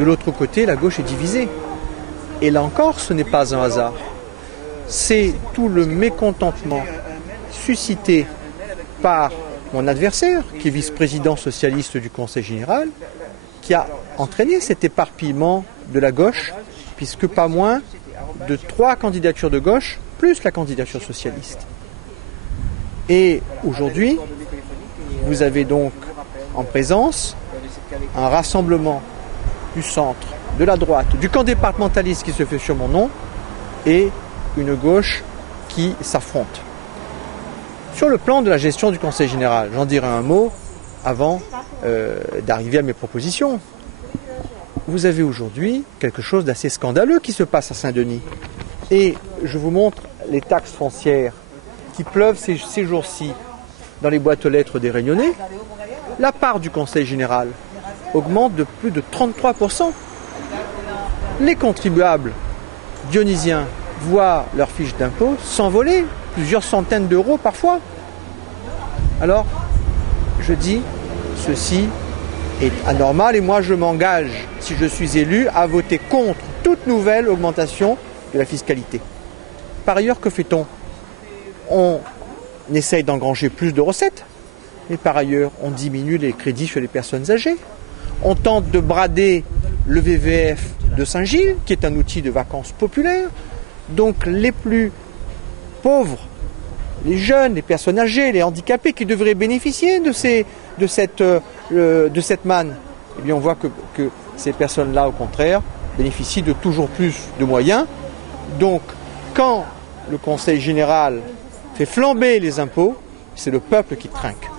De l'autre côté, la gauche est divisée. Et là encore, ce n'est pas un hasard. C'est tout le mécontentement suscité par mon adversaire, qui est vice-président socialiste du Conseil général, qui a entraîné cet éparpillement de la gauche, puisque pas moins de 3 candidatures de gauche, plus la candidature socialiste. Et aujourd'hui, vous avez donc en présence un rassemblement du centre, de la droite, du camp départementaliste qui se fait sur mon nom, et une gauche qui s'affronte. Sur le plan de la gestion du Conseil général, j'en dirai un mot avant d'arriver à mes propositions. Vous avez aujourd'hui quelque chose d'assez scandaleux qui se passe à Saint-Denis. Et je vous montre les taxes foncières qui pleuvent ces jours-ci dans les boîtes aux lettres des Réunionnais. La part du Conseil général augmente de plus de 33%. Les contribuables dionysiens voient leurs fiches d'impôt s'envoler, plusieurs centaines d'euros parfois. Alors, je dis, ceci est anormal et moi je m'engage, si je suis élu, à voter contre toute nouvelle augmentation de la fiscalité. Par ailleurs, que fait-on? On essaye d'engranger plus de recettes, mais par ailleurs, on diminue les crédits sur les personnes âgées. On tente de brader le VVF de Saint-Gilles, qui est un outil de vacances populaires. Donc les plus pauvres, les jeunes, les personnes âgées, les handicapés qui devraient bénéficier de cette manne, eh bien on voit que ces personnes-là, au contraire, bénéficient de toujours plus de moyens. Donc quand le Conseil général fait flamber les impôts, c'est le peuple qui trinque.